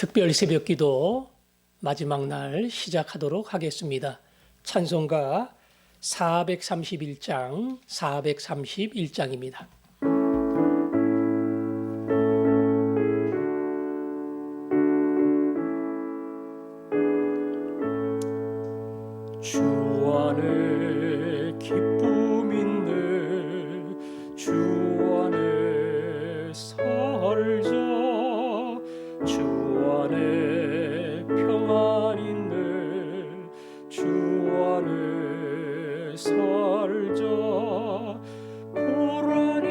특별 새벽기도 마지막 날 시작하도록 하겠습니다. 찬송가 431장, 431장입니다. 주 안에 기쁨 있네, 주 안에 살자, 주 안에 평안 있네, 주 안에 살자. 고라니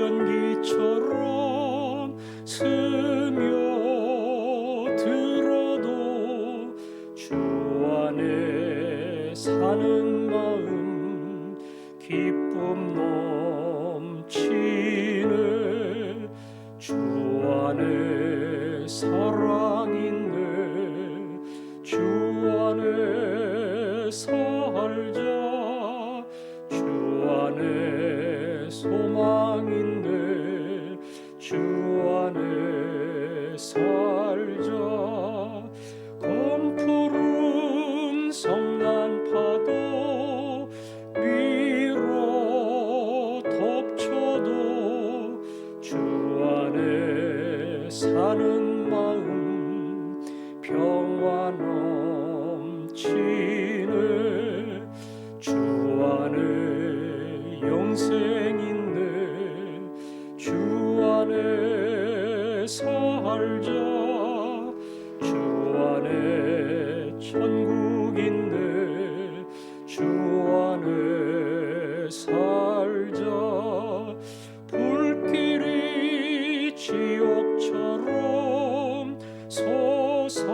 연기처럼 스며들어도 주 안에 사는 마음 기쁨 넘치네, 주 안에 사랑 있네, 주 안에 살자, 주 안에 소망 있네, 주 안에 살자. 검푸른 성난파도 위로 덮쳐도 주 안에 사는 마음 평안 넘치네, 주 안에 영생 있네, 주 안에 살자, 주 안에 천국 있네, 주 안에 살자. 불길이 지옥처럼 솟아올라도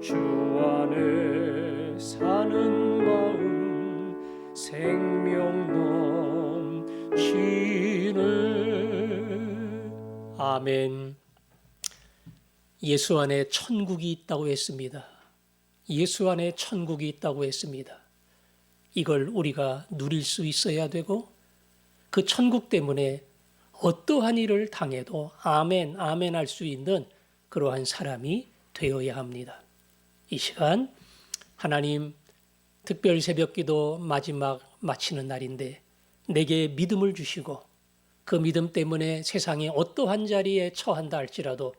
주 안에 사는 마음 생명 넘치네. 아멘. 예수 안에 천국이 있다고 했습니다. 예수 안에 천국이 있다고 했습니다. 이걸 우리가 누릴 수 있어야 되고, 그 천국 때문에 어떠한 일을 당해도 아멘, 아멘 할 수 있는 그러한 사람이 되어야 합니다. 이 시간 하나님, 특별 새벽기도 마지막 마치는 날인데 내게 믿음을 주시고, 그 믿음 때문에 세상에 어떠한 자리에 처한다 할지라도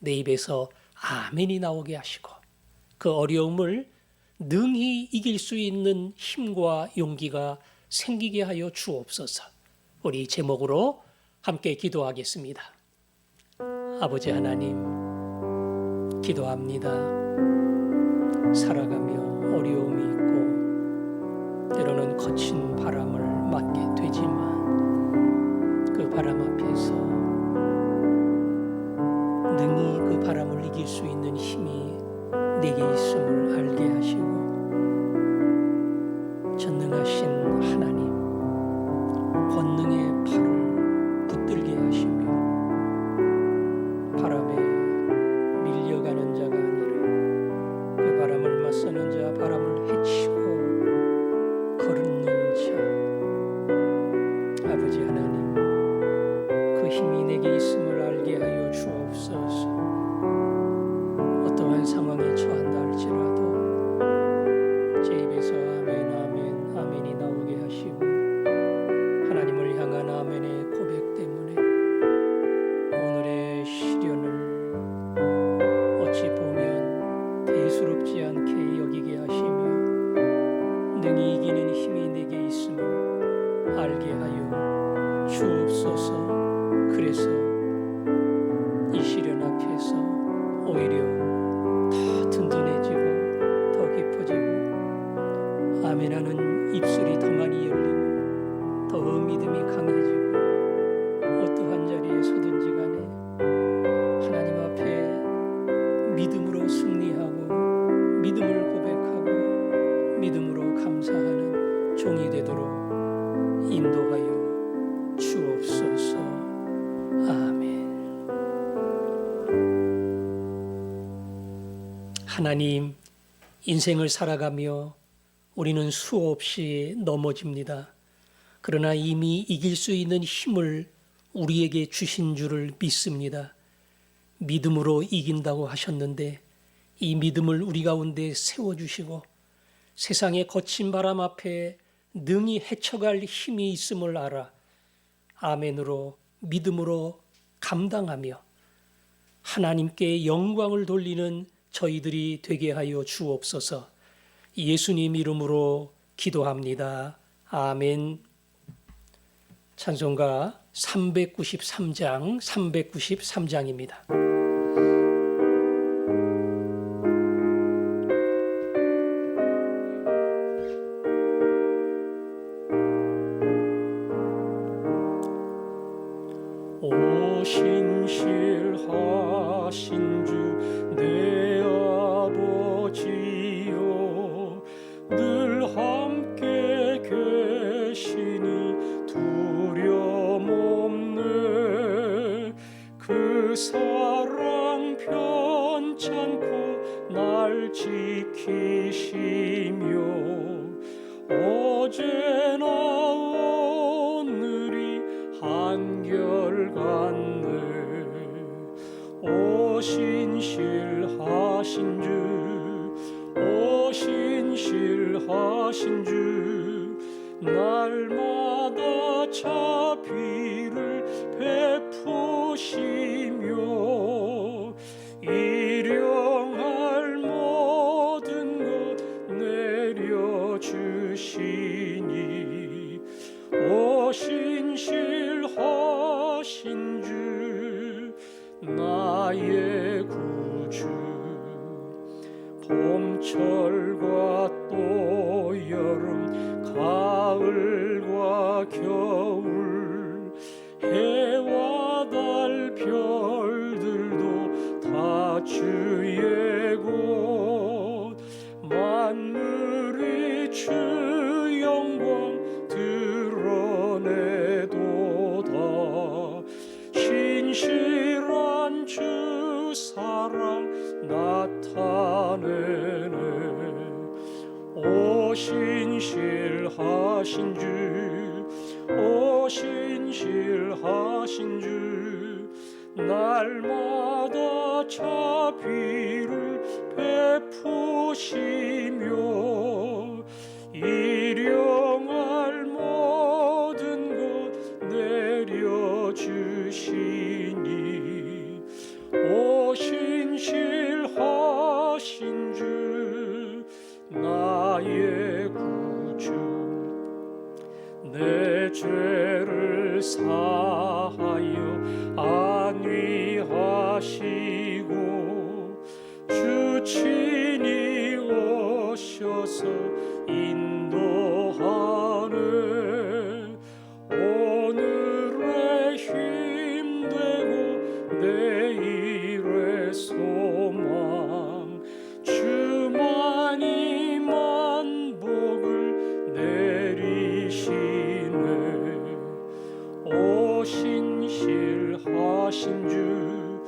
내 입에서 아멘이 나오게 하시고, 그 어려움을 능히 이길 수 있는 힘과 용기가 생기게 하여 주옵소서. 우리 제목으로 함께 기도하겠습니다. 아버지 하나님, 기도합니다. 살아가며 어려움이 있고 때로는 거친 바람을 맞게 되지만 그 바람 앞에서 능히 그 바람을 이길 수 있는 힘이 내게 있음을 알게 하시고, 전능하신 하나님 권능의 팔을 붙들게 하시며 바람에 밀려가는 자가 아니라 그 바람을 맞서는 자, 바람을 헤치고 걸는 자, 아버지 하나님 그 힘이 내게 있음을 알게 하여 주옵소서. 어떠한 상황에 처한다 할지라도 제 입에서 아멘, 아멘, 아멘이 나오게 하시고, 하나님을 향한 아멘의 고백 때문에 오늘의 시련을 어찌 보면 대수롭지 않게 여기게 하시며 능히 이기는 힘이 내게 있음을 알게 하여 주옵소서. 그래서 이 시련 앞에서 오히려 더 든든해지고 더 깊어지고 아멘하는 입술이 더 많이 열리고 더 믿음이 강해지고, 어떠한 자리에 서든지 간에 하나님 앞에 믿음으로 승리하고 믿음을 고백하고 믿음으로 감사하는 종이 되도록 인도하여 주옵소서. 아멘. 하나님, 인생을 살아가며 우리는 수없이 넘어집니다. 그러나 이미 이길 수 있는 힘을 우리에게 주신 줄을 믿습니다. 믿음으로 이긴다고 하셨는데 이 믿음을 우리 가운데 세워주시고 세상의 거친 바람 앞에 능히 헤쳐갈 힘이 있음을 알아 아멘으로 믿음으로 감당하며 하나님께 영광을 돌리는 저희들이 되게 하여 주옵소서. 예수님 이름으로 기도합니다. 아멘. 찬송가 393장입니다. 오 신실하신 주 내 아버지여 늘 함께 계시니 두려움 없네. 그 사랑 편찮고 날 지키시며 어제나 오늘이 한결같네. 오 신실하신 주, 오 신실하신 주, 날마다 자비를 베푸시며 일용할 모든 것 내려주시니 오 신실하신 주 나의 구주. 봄철과 또 여름 가을과 겨울 해와 달 별들도 다 주의 것 만물이 주 영광 드러내도다. 신실한 주 사랑 나타내네. 오 신실하신 주, 오 신실하신 주, 날마다 자비를 베푸시며 일용할 모든 것 내려주시니 오 신실하신 주 나의 구주. 내 죄를 사하여 안위하시고 주 친히 오셔서 인도하네. 오늘의 힘되고 내일의 소망 주만이 만복을 내리시네. 오 신실하신 주,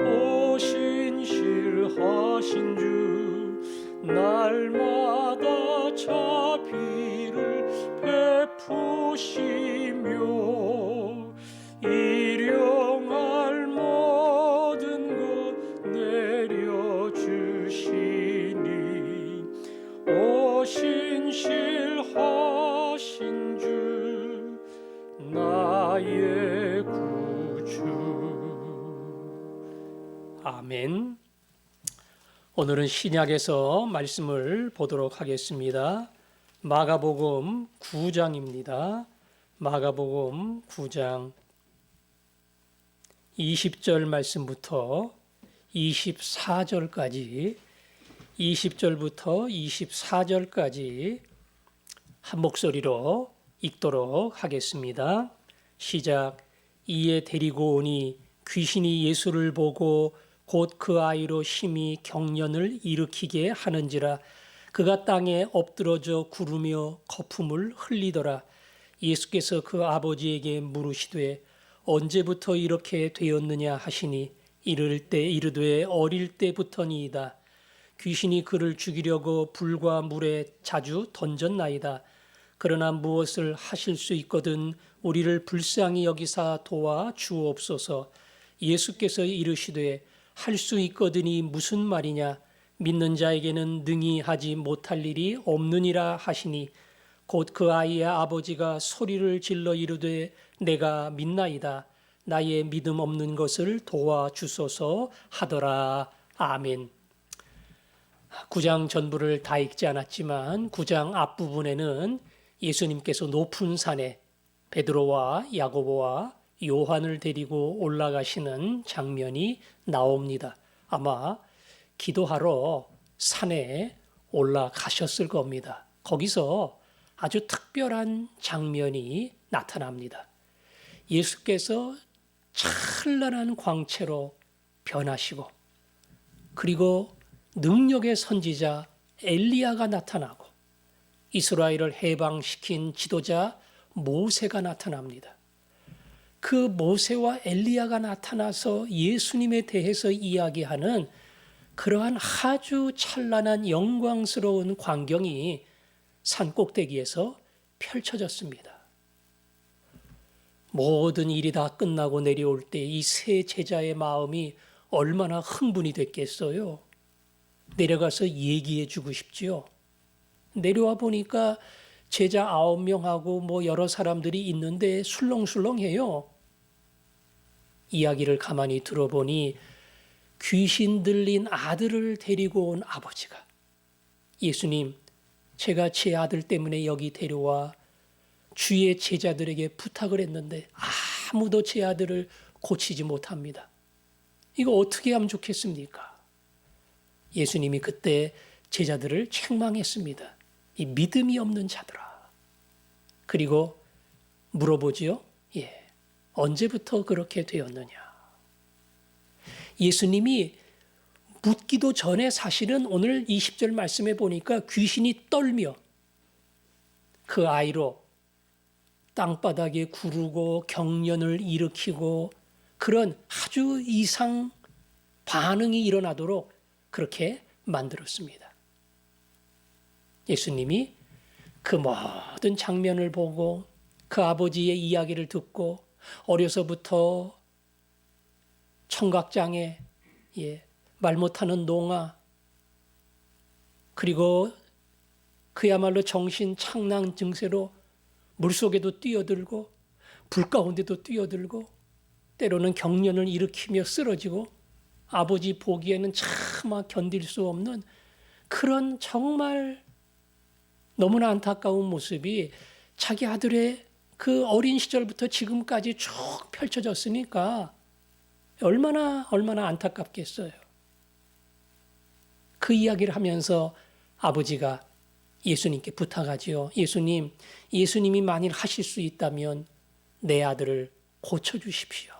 오 신실하신 주, 날마다 자비를 베푸시며 일용할 모든 것 내려주시니 오 신실하신 주 나의 구주. 아멘. 오늘은 신약에서 말씀을 보도록 하겠습니다. 마가복음 9장입니다. 마가복음 9장 20절 말씀부터 24절까지 20절부터 24절까지 한 목소리로 읽도록 하겠습니다. 시작. 이에 데리고 오니 귀신이 예수를 보고 곧 그 아이로 심히 경련을 일으키게 하는지라. 그가 땅에 엎드러져 구르며 거품을 흘리더라. 예수께서 그 아버지에게 물으시되 언제부터 이렇게 되었느냐 하시니 이르되 어릴 때부터니이다. 귀신이 그를 죽이려고 불과 물에 자주 던졌나이다. 그러나 무엇을 하실 수 있거든 우리를 불쌍히 여기사 도와 주옵소서. 예수께서 이르시되 할 수 있거든이 무슨 말이냐. 믿는 자에게는 능히 하지 못할 일이 없느니라 하시니 곧 그 아이의 아버지가 소리를 질러 이르되 내가 믿나이다. 나의 믿음 없는 것을 도와주소서 하더라. 아멘. 9장 전부를 다 읽지 않았지만 9장 앞부분에는 예수님께서 높은 산에 베드로와 야고보와 요한을 데리고 올라가시는 장면이 나옵니다. 아마 기도하러 산에 올라가셨을 겁니다. 거기서 아주 특별한 장면이 나타납니다. 예수께서 찬란한 광채로 변하시고 그리고 능력의 선지자 엘리야가 나타나고 이스라엘을 해방시킨 지도자 모세가 나타납니다. 그 모세와 엘리야가 나타나서 예수님에 대해서 이야기하는 그러한 아주 찬란한 영광스러운 광경이 산 꼭대기에서 펼쳐졌습니다. 모든 일이 다 끝나고 내려올 때 이 세 제자의 마음이 얼마나 흥분이 됐겠어요. 내려가서 얘기해 주고 싶지요. 내려와 보니까 제자 9명하고 여러 사람들이 있는데 술렁술렁해요. 이야기를 가만히 들어보니 귀신 들린 아들을 데리고 온 아버지가 예수님, 제가 제 아들 때문에 여기 데려와 주의 제자들에게 부탁을 했는데 아무도 제 아들을 고치지 못합니다. 이거 어떻게 하면 좋겠습니까? 예수님이 그때 제자들을 책망했습니다. 이 믿음이 없는 자들아. 그리고 물어보지요. 언제부터 그렇게 되었느냐? 예수님이 묻기도 전에 사실은 오늘 20절 말씀에 보니까 귀신이 떨며 그 아이로 땅바닥에 구르고 경련을 일으키고 그런 아주 이상 반응이 일어나도록 그렇게 만들었습니다. 예수님이 그 모든 장면을 보고 그 아버지의 이야기를 듣고 어려서부터 청각장애, 말 못하는 농아, 그리고 그야말로 정신 착란 증세로 물속에도 뛰어들고 불 가운데도 뛰어들고 때로는 경련을 일으키며 쓰러지고 아버지 보기에는 차마 견딜 수 없는 그런 정말 너무나 안타까운 모습이 자기 아들의 그 어린 시절부터 지금까지 쭉 펼쳐졌으니까 얼마나 안타깝겠어요. 그 이야기를 하면서 아버지가 예수님께 부탁하지요. 예수님이 만일 하실 수 있다면 내 아들을 고쳐주십시오.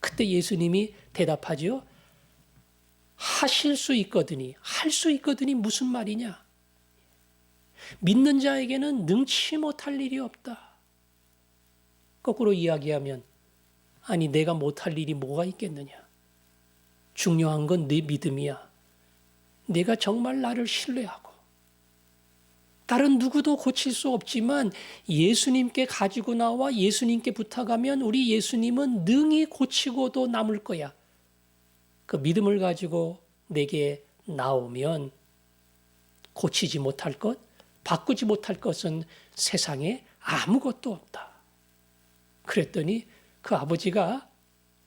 그때 예수님이 대답하지요. 하실 수 있거든이, 할 수 있거든이 무슨 말이냐? 믿는 자에게는 능치 못할 일이 없다. 거꾸로 이야기하면 아니 내가 못할 일이 뭐가 있겠느냐? 중요한 건 내 믿음이야. 내가 정말 나를 신뢰하고 다른 누구도 고칠 수 없지만 예수님께 가지고 나와 예수님께 부탁하면 우리 예수님은 능히 고치고도 남을 거야. 그 믿음을 가지고 내게 나오면 고치지 못할 것, 바꾸지 못할 것은 세상에 아무것도 없다. 그랬더니 그 아버지가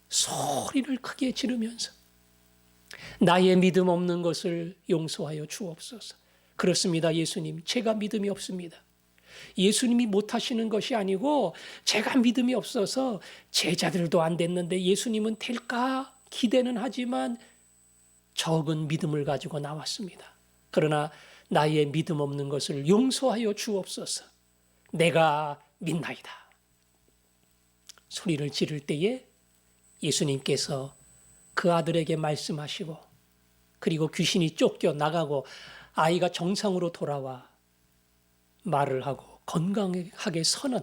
소리를 크게 지르면서 나의 믿음 없는 것을 용서하여 주옵소서. 그렇습니다, 예수님. 제가 믿음이 없습니다. 예수님이 못하시는 것이 아니고 제가 믿음이 없어서 제자들도 안 됐는데 예수님은 될까 기대는 하지만 적은 믿음을 가지고 나왔습니다. 그러나 나의 믿음 없는 것을 용서하여 주옵소서. 내가 믿나이다. 소리를 지를 때에 예수님께서 그 아들에게 말씀하시고 그리고 귀신이 쫓겨 나가고 아이가 정상으로 돌아와 말을 하고 건강하게 서는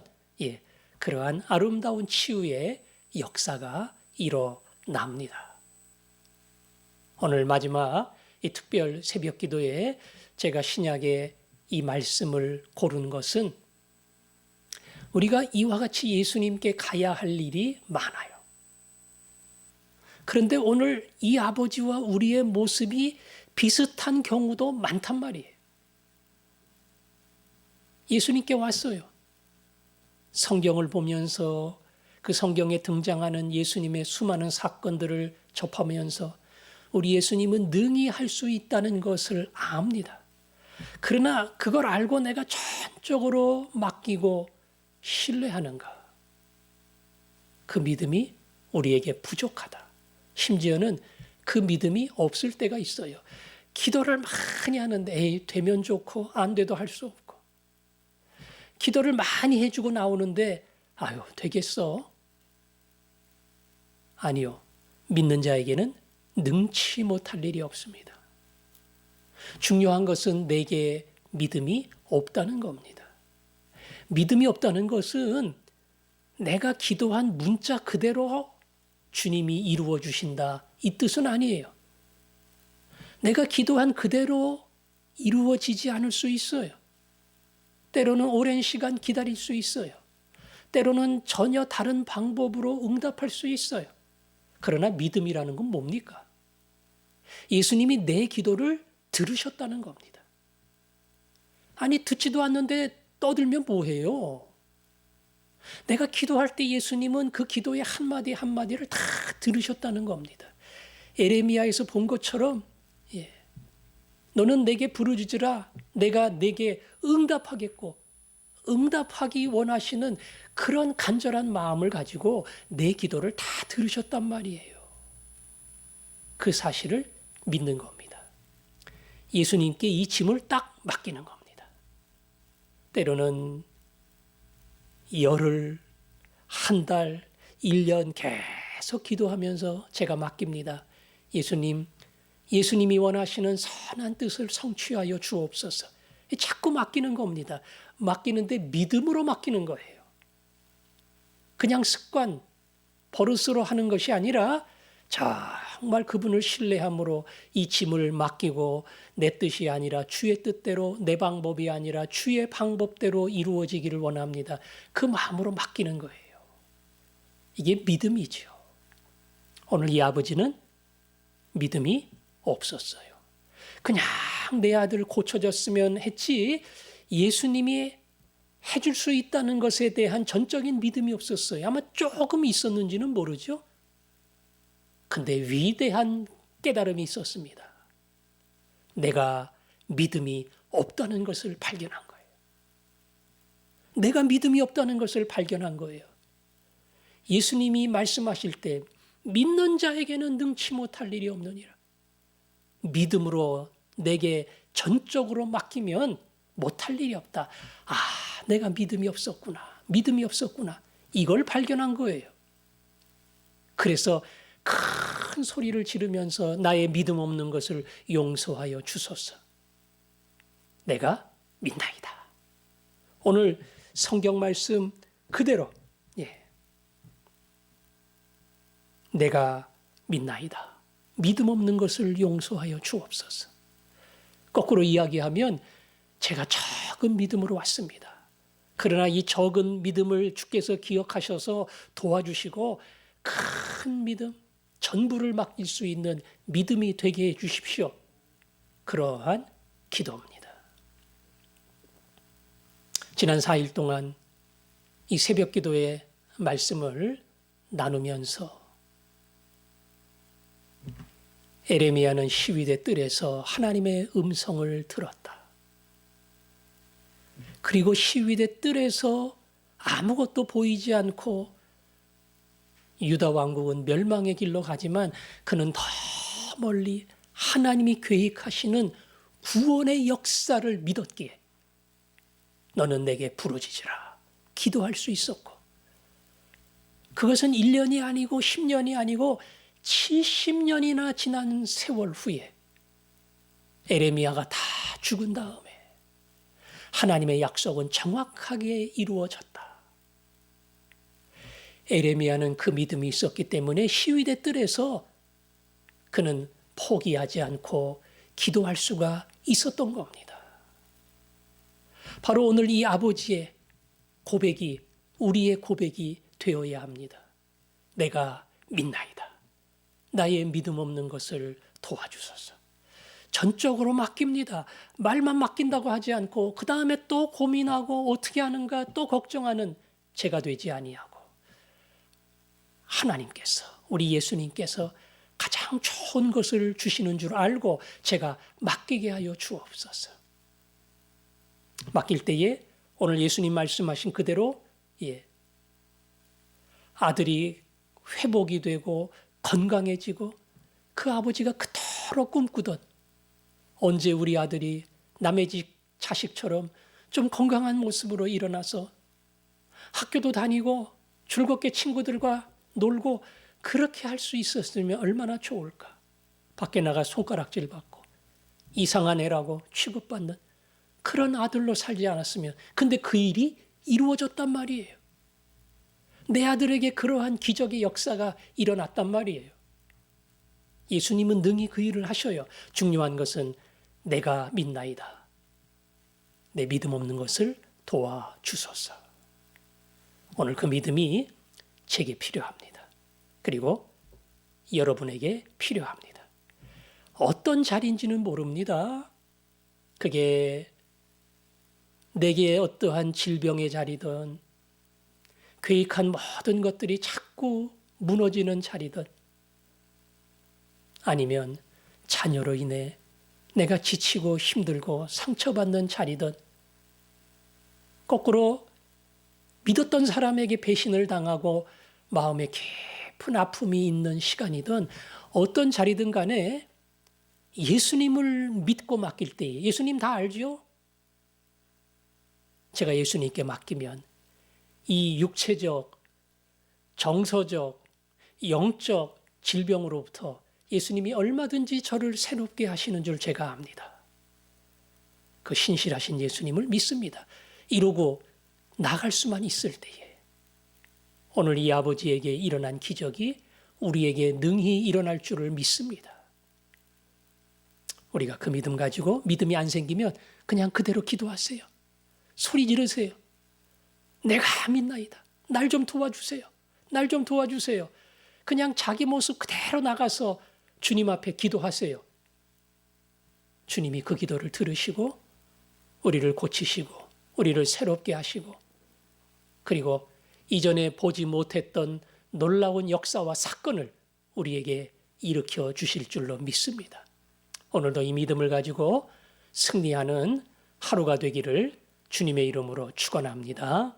그러한 아름다운 치유의 역사가 일어납니다. 오늘 마지막 이 특별 새벽 기도에 제가 신약의 이 말씀을 고른 것은 우리가 이와 같이 예수님께 가야 할 일이 많아요. 그런데 오늘 이 아버지와 우리의 모습이 비슷한 경우도 많단 말이에요. 예수님께 왔어요. 성경을 보면서 그 성경에 등장하는 예수님의 수많은 사건들을 접하면서 우리 예수님은 능히 할 수 있다는 것을 압니다. 그러나 그걸 알고 내가 전적으로 맡기고 신뢰하는가? 그 믿음이 우리에게 부족하다. 심지어는 그 믿음이 없을 때가 있어요. 기도를 많이 하는데 에이, 되면 좋고 안 돼도 할 수 없고, 기도를 많이 해주고 나오는데 아유, 되겠어? 아니요. 믿는 자에게는 능치 못할 일이 없습니다. 중요한 것은 내게 믿음이 없다는 겁니다. 믿음이 없다는 것은 내가 기도한 문자 그대로 주님이 이루어 주신다, 이 뜻은 아니에요. 내가 기도한 그대로 이루어지지 않을 수 있어요. 때로는 오랜 시간 기다릴 수 있어요. 때로는 전혀 다른 방법으로 응답할 수 있어요. 그러나 믿음이라는 건 뭡니까? 예수님이 내 기도를 들으셨다는 겁니다. 아니, 듣지도 않는데 떠들면 뭐해요? 내가 기도할 때 예수님은 그 기도의 한마디 한마디를 다 들으셨다는 겁니다. 에레미야에서 본 것처럼 너는 내게 부르짖으라 내가 내게 응답하겠고, 응답하기 원하시는 그런 간절한 마음을 가지고 내 기도를 다 들으셨단 말이에요. 그 사실을 믿는 겁니다. 예수님께 이 짐을 딱 맡기는 겁니다. 때로는 열흘, 한 달, 1년 계속 기도하면서 제가 맡깁니다. 예수님이 원하시는 선한 뜻을 성취하여 주옵소서. 자꾸 맡기는 겁니다. 맡기는데 믿음으로 맡기는 거예요. 그냥 습관, 버릇으로 하는 것이 아니라 정말 그분을 신뢰함으로 이 짐을 맡기고 내 뜻이 아니라 주의 뜻대로, 내 방법이 아니라 주의 방법대로 이루어지기를 원합니다. 그 마음으로 맡기는 거예요. 이게 믿음이죠. 오늘 이 아버지는 믿음이 없었어요. 그냥 내 아들 고쳐졌으면 했지 예수님이 해줄 수 있다는 것에 대한 전적인 믿음이 없었어요. 아마 조금 있었는지는 모르죠. 근데 위대한 깨달음이 있었습니다. 내가 믿음이 없다는 것을 발견한 거예요. 내가 믿음이 없다는 것을 발견한 거예요. 예수님이 말씀하실 때 믿는 자에게는 능치 못할 일이 없느니라. 믿음으로 내게 전적으로 맡기면 못할 일이 없다. 아, 내가 믿음이 없었구나. 믿음이 없었구나. 이걸 발견한 거예요. 그래서 큰 소리를 지르면서 나의 믿음 없는 것을 용서하여 주소서. 내가 믿나이다. 오늘 성경 말씀 그대로 내가 믿나이다. 믿음 없는 것을 용서하여 주옵소서. 거꾸로 이야기하면 제가 적은 믿음으로 왔습니다. 그러나 이 적은 믿음을 주께서 기억하셔서 도와주시고 큰 믿음, 전부를 맡길 수 있는 믿음이 되게 해 주십시오. 그러한 기도입니다. 지난 4일 동안 이 새벽 기도의 말씀을 나누면서 에레미야는 시위대 뜰에서 하나님의 음성을 들었다. 그리고 시위대 뜰에서 아무것도 보이지 않고 유다 왕국은 멸망의 길로 가지만 그는 더 멀리 하나님이 계획하시는 구원의 역사를 믿었기에 너는 내게 부르짖으라 기도할 수 있었고, 그것은 1년이 아니고 10년이 아니고 70년이나 지난 세월 후에 에레미야가 다 죽은 다음에 하나님의 약속은 정확하게 이루어졌다. 에레미야는 그 믿음이 있었기 때문에 시위대 뜰에서 그는 포기하지 않고 기도할 수가 있었던 겁니다. 바로 오늘 이 아버지의 고백이 우리의 고백이 되어야 합니다. 내가 믿나이다. 나의 믿음 없는 것을 도와주소서. 전적으로 맡깁니다. 말만 맡긴다고 하지 않고 그 다음에 또 고민하고 어떻게 하는가 또 걱정하는 제가 되지 아니하고 하나님께서 우리 예수님께서 가장 좋은 것을 주시는 줄 알고 제가 맡기게 하여 주옵소서. 맡길 때에 오늘 예수님 말씀하신 그대로 아들이 회복이 되고 건강해지고 그 아버지가 그토록 꿈꾸던 언제 우리 아들이 남의 집 자식처럼 좀 건강한 모습으로 일어나서 학교도 다니고 즐겁게 친구들과 놀고 그렇게 할 수 있었으면 얼마나 좋을까. 밖에 나가 손가락질 받고 이상한 애라고 취급받는 그런 아들로 살지 않았으면. 근데 그 일이 이루어졌단 말이에요. 내 아들에게 그러한 기적의 역사가 일어났단 말이에요. 예수님은 능히 그 일을 하셔요. 중요한 것은 내가 믿나이다. 내 믿음 없는 것을 도와주소서. 오늘 그 믿음이 제게 필요합니다. 그리고 여러분에게 필요합니다. 어떤 자리인지는 모릅니다. 그게 내게 어떠한 질병의 자리든 계획한 모든 것들이 자꾸 무너지는 자리든 아니면 자녀로 인해 내가 지치고 힘들고 상처받는 자리든 거꾸로 믿었던 사람에게 배신을 당하고 마음에 깊은 아픔이 있는 시간이든 어떤 자리든 간에 예수님을 믿고 맡길 때 예수님 다 알죠? 제가 예수님께 맡기면 이 육체적, 정서적, 영적 질병으로부터 예수님이 얼마든지 저를 새롭게 하시는 줄 제가 압니다. 그 신실하신 예수님을 믿습니다. 이러고 나갈 수만 있을 때에 오늘 이 아버지에게 일어난 기적이 우리에게 능히 일어날 줄을 믿습니다. 우리가 그 믿음 가지고 믿음이 안 생기면 그냥 그대로 기도하세요. 소리 지르세요. 내가 믿나이다. 날 좀 도와주세요. 날 좀 도와주세요. 그냥 자기 모습 그대로 나가서 주님 앞에 기도하세요. 주님이 그 기도를 들으시고 우리를 고치시고 우리를 새롭게 하시고 그리고 이전에 보지 못했던 놀라운 역사와 사건을 우리에게 일으켜 주실 줄로 믿습니다. 오늘도 이 믿음을 가지고 승리하는 하루가 되기를 주님의 이름으로 축원합니다.